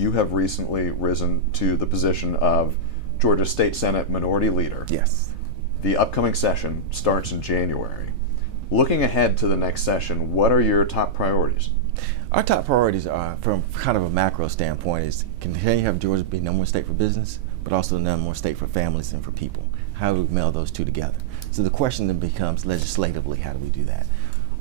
you have recently risen to the position of Georgia State Senate Minority Leader. Yes. The upcoming session starts in January. Looking ahead to the next session, what are your top priorities? Our top priorities are, from kind of a macro standpoint, is continue to have Georgia be the number one state for business, but also the number one state for families and for people. How do we meld those two together? So the question then becomes, legislatively, how do we do that?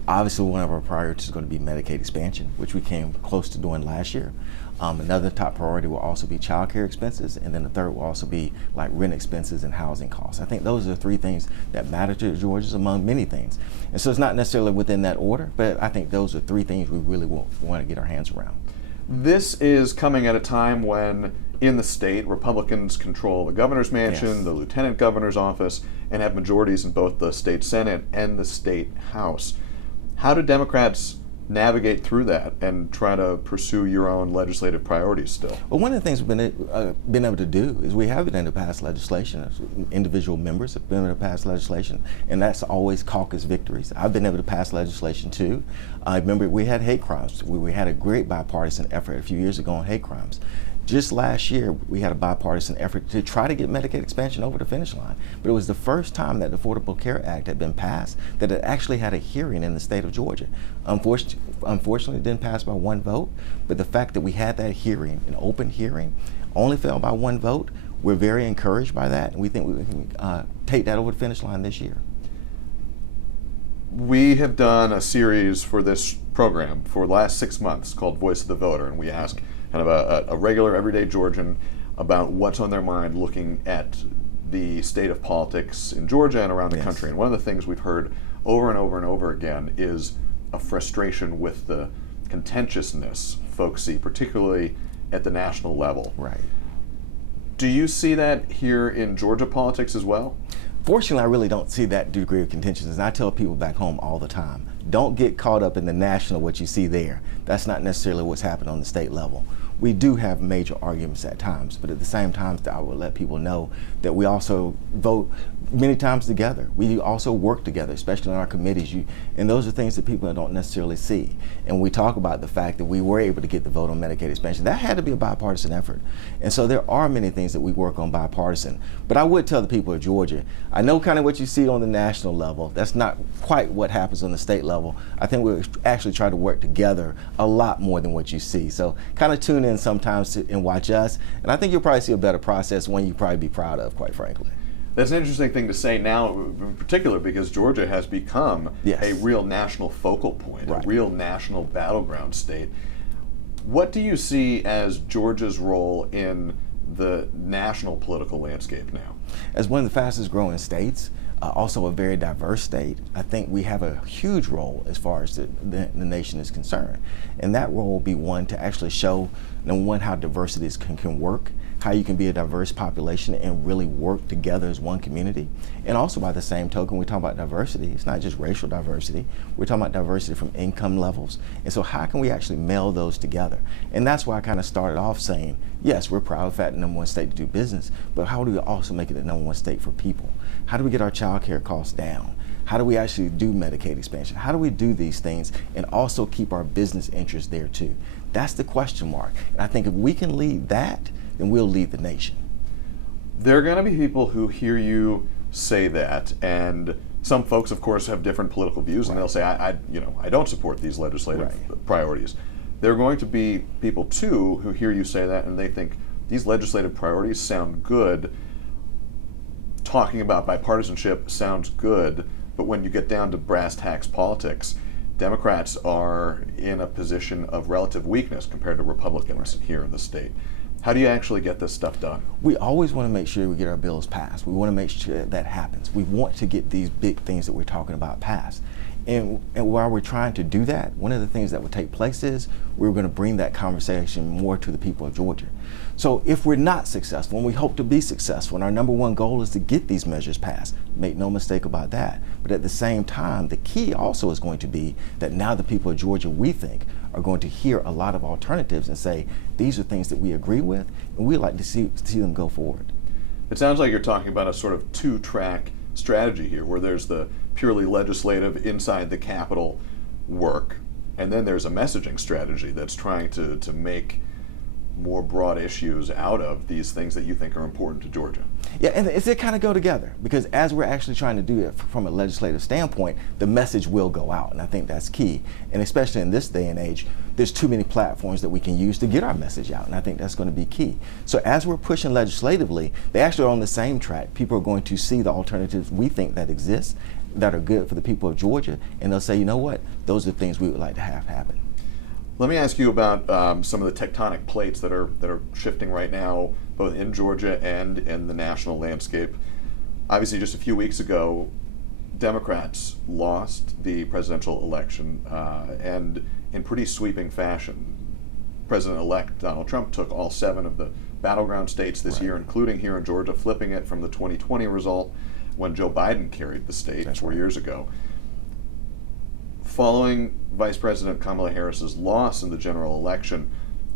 Obviously, one of our priorities is going to be Medicaid expansion, which we came close to doing last year. Another top priority will also be child care expenses, and then the third will also be like rent expenses and housing costs. I think those are the three things that matter to Georgians among many things. And so it's not necessarily within that order, but I think those are three things we really want to get our hands around. This is coming at a time when, in the state, Republicans control the governor's mansion, Yes. the lieutenant governor's office, and have majorities in both the state Senate and the state House. How do Democrats navigate through that and try to pursue your own legislative priorities still? Well, one of the things we've been able to do is we have been able to pass legislation. Individual members have been able to pass legislation, and that's always caucus victories. I've been able to pass legislation too. I remember we had hate crimes. We had a great bipartisan effort a few years ago on hate crimes. Just last year, we had a bipartisan effort to try to get Medicaid expansion over the finish line. But it was the first time that the Affordable Care Act had been passed that it actually had a hearing in the state of Georgia. Unfortunately, it didn't pass by one vote, but the fact that we had that hearing, an open hearing, only fell by one vote, we're very encouraged by that, and we think we can take that over the finish line this year. We have done a series for this program for the last 6 months called Voice of the Voter, and we ask kind of a regular, everyday Georgian about what's on their mind looking at the state of politics in Georgia and around the Yes. country. And one of the things we've heard over and over and over again is a frustration with the contentiousness folks see, particularly at the national level. Right. Do you see that here in Georgia politics as well? Fortunately, I really don't see that degree of contentiousness. And I tell people back home all the time, don't get caught up in the national, what you see there. That's not necessarily what's happened on the state level. We do have major arguments at times, but at the same time, I would let people know that we also vote many times together. We also work together, especially in our committees. And those are things that people don't necessarily see. And we talk about the fact that we were able to get the vote on Medicaid expansion. That had to be a bipartisan effort. And so there are many things that we work on bipartisan. But I would tell the people of Georgia, I know kind of what you see on the national level. That's not quite what happens on the state level. I think we actually try to work together a lot more than what you see. So kind of tune in sometimes and watch us. And I think you'll probably see a better process, one you probably be proud of, quite frankly. That's an interesting thing to say now, in particular, because Georgia has become Yes. a real national focal point, Right. a real national battleground state. What do you see as Georgia's role in the national political landscape now? As one of the fastest growing states, also a very diverse state, I think we have a huge role as far as the nation is concerned. And that role will be one to actually show, number one, how diversity can work, how you can be a diverse population and really work together as one community. And also by the same token, we talk about diversity, it's not just racial diversity, we're talking about diversity from income levels. And so how can we actually meld those together? And that's why I kind of started off saying, yes, we're proud of the fact the number one state to do business, but how do we also make it the number one state for people? How do we get our child care costs down? How do we actually do Medicaid expansion? How do we do these things and also keep our business interests there too? That's the question mark. And I think if we can lead that, then we'll lead the nation. There are going to be people who hear you say that, and some folks, of course, have different political views, and they'll say, I don't support these legislative priorities. There are going to be people, too, who hear you say that, and they think these legislative priorities sound good. Talking about bipartisanship sounds good, but when you get down to brass tacks politics, Democrats are in a position of relative weakness compared to Republicans here in the state. How do you actually get this stuff done? We always want to make sure we get our bills passed. We want to make sure that happens. We want to get these big things that we're talking about passed. And while we're trying to do that, one of the things that will take place is we're going to bring that conversation more to the people of Georgia. So if we're not successful, and we hope to be successful, and our number one goal is to get these measures passed, make no mistake about that. But at the same time, the key also is going to be that now the people of Georgia, we think, are going to hear a lot of alternatives and say, these are things that we agree with, and we'd like to see them go forward. It sounds like you're talking about a sort of two-track strategy here, where there's the purely legislative inside the Capitol work, and then there's a messaging strategy that's trying to make more broad issues out of these things that you think are important to Georgia? Yeah, and they kind of go together, because as we're actually trying to do it from a legislative standpoint, the message will go out, and I think that's key. And especially in this day and age, there's too many platforms that we can use to get our message out, and I think that's going to be key. So as we're pushing legislatively, they actually are on the same track. People are going to see the alternatives we think that exist, that are good for the people of Georgia, and they'll say, you know what, those are the things we would like to have happen. Let me ask you about some of the tectonic plates that are shifting right now, both in Georgia and in the national landscape. Obviously, just a few weeks ago, Democrats lost the presidential election, and in pretty sweeping fashion. President-elect Donald Trump took all 7 of the battleground states this year, including here in Georgia, flipping it from the 2020 result when Joe Biden carried the state 4 years ago. Following Vice President Kamala Harris's loss in the general election,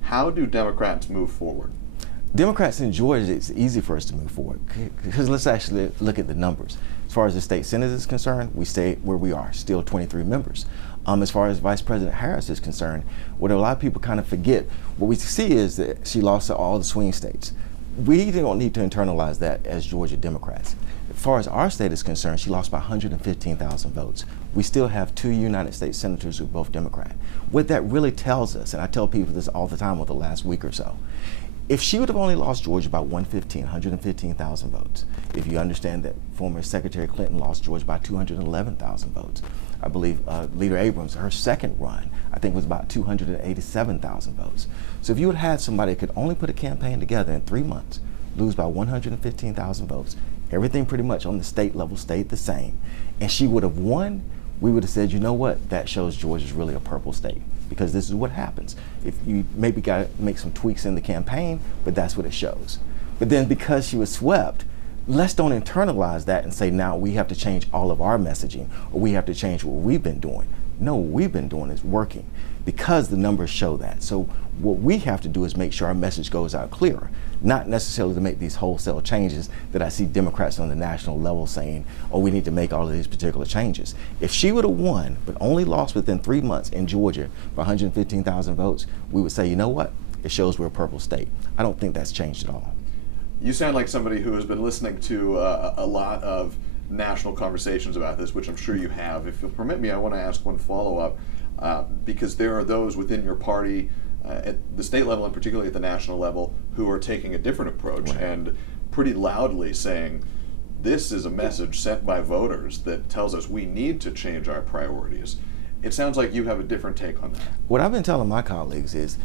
how do Democrats move forward? Democrats in Georgia, it's easy for us to move forward, because let's actually look at the numbers. As far as the state Senate is concerned, we stay where we are, still 23 members. As far as Vice President Harris is concerned, what a lot of people kind of forget, what we see is that she lost to all the swing states. We don't need to internalize that as Georgia Democrats. As far as our state is concerned, she lost by 115,000 votes. We still have 2 United States senators who are both Democrat. What that really tells us, and I tell people this all the time over the last week or so, if she would have only lost Georgia by 115,000 votes, if you understand that former Secretary Clinton lost Georgia by 211,000 votes, I believe Leader Abrams, her second run, I think was about 287,000 votes. So if you had had somebody that could only put a campaign together in 3 months, lose by 115,000 votes, everything pretty much on the state level stayed the same, and she would have won, we would have said, you know what, that shows Georgia's really a purple state. Because this is what happens. If you maybe got to make some tweaks in the campaign, but that's what it shows. But then because she was swept, let's don't internalize that and say now we have to change all of our messaging, or we have to change what we've been doing. No, what we've been doing is working, because the numbers show that. So what we have to do is make sure our message goes out clearer, not necessarily to make these wholesale changes that I see Democrats on the national level saying, oh, we need to make all of these particular changes. If she would have won, but only lost within 3 months in Georgia by 115,000 votes, we would say, you know what, it shows we're a purple state. I don't think that's changed at all. You sound like somebody who has been listening to a lot of national conversations about this, which I'm sure you have. If you'll permit me, I want to ask one follow-up, because there are those within your party, at the state level and particularly at the national level, who are taking a different approach and pretty loudly saying, this is a message sent by voters that tells us we need to change our priorities. It sounds like you have a different take on that. What I've been telling my colleagues is,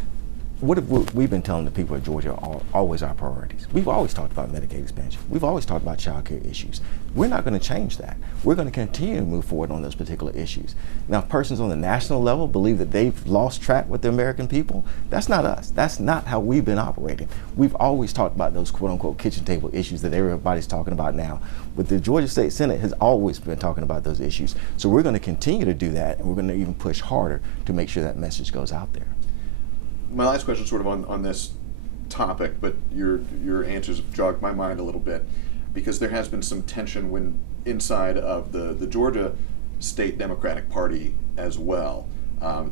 what we've been telling the people of Georgia are always our priorities. We've always talked about Medicaid expansion. We've always talked about child care issues. We're not going to change that. We're going to continue to move forward on those particular issues. Now, if persons on the national level believe that they've lost track with the American people, that's not us. That's not how we've been operating. We've always talked about those quote-unquote kitchen table issues that everybody's talking about now. But the Georgia State Senate has always been talking about those issues. So we're going to continue to do that, and we're going to even push harder to make sure that message goes out there. My last question is sort of on this topic, but your answers have jogged my mind a little bit, because there has been some tension when inside of the Georgia State Democratic Party as well.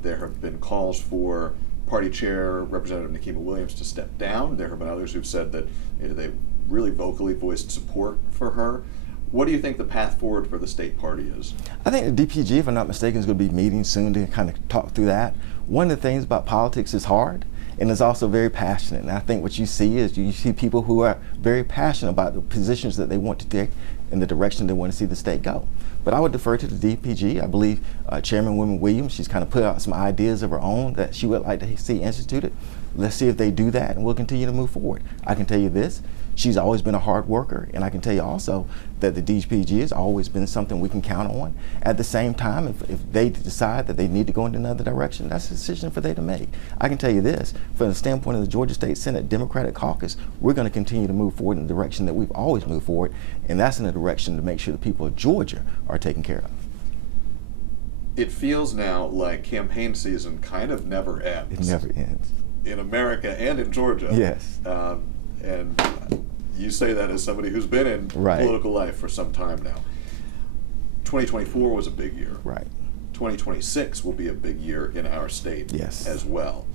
There have been calls for party chair Representative Nikema Williams to step down. There have been others who've said that they've really vocally voiced support for her. What do you think the path forward for the state party is? I think the DPG, if I'm not mistaken, is going to be meeting soon to kind of talk through that. One of the things about politics is hard, and it's also very passionate. And I think what you see is you see people who are very passionate about the positions that they want to take and the direction they want to see the state go. But I would defer to the DPG. I believe Chairman Williams, she's kind of put out some ideas of her own that she would like to see instituted. Let's see if they do that, and we'll continue to move forward. I can tell you this. She's always been a hard worker, and I can tell you also that the DPG has always been something we can count on. At the same time, if they decide that they need to go in another direction, that's a decision for them to make. I can tell you this, from the standpoint of the Georgia State Senate Democratic Caucus, we're going to continue to move forward in the direction that we've always moved forward, and that's in the direction to make sure the people of Georgia are taken care of. It feels now like campaign season kind of never ends. It never ends. In America and in Georgia. Yes. And you say that as somebody who's been in political life for some time now. 2024 was a big year. Right. 2026 will be a big year in our state as well.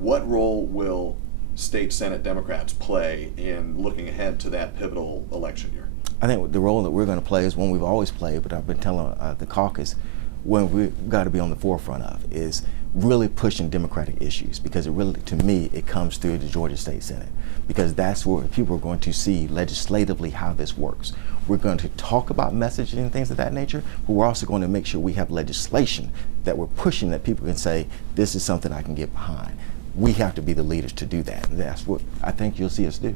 What role will state Senate Democrats play in looking ahead to that pivotal election year? I think the role that we're going to play is one we've always played, but I've been telling the caucus when we've got to be on the forefront of is really pushing democratic issues, because it really, to me, it comes through the Georgia State Senate, because that's where people are going to see legislatively how this works. We're going to talk about messaging and things of that nature, but we're also going to make sure we have legislation that we're pushing, that people can say, this is something I can get behind. We have to be the leaders to do that, and that's what I think you'll see us do.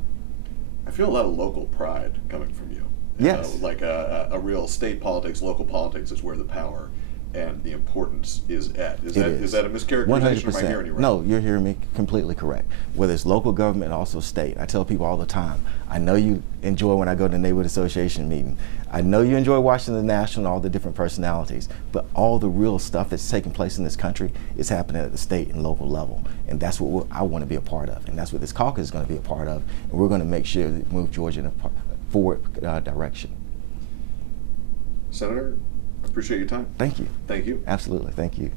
I feel a lot of local pride coming from you. Yes. Like a real state politics, local politics is where the power and the importance is at. Is that a mischaracterization? 100%. Or am I hearing you right? No, you're hearing me completely correct. Whether it's local government and also state, I tell people all the time, I know you enjoy when I go to the neighborhood association meeting. I know you enjoy watching the national and all the different personalities, but all the real stuff that's taking place in this country is happening at the state and local level. And that's what I want to be a part of. And that's what this caucus is going to be a part of. And we're going to make sure that we move Georgia in a forward direction. Senator, I appreciate your time. Thank you. Thank you. Absolutely. Thank you.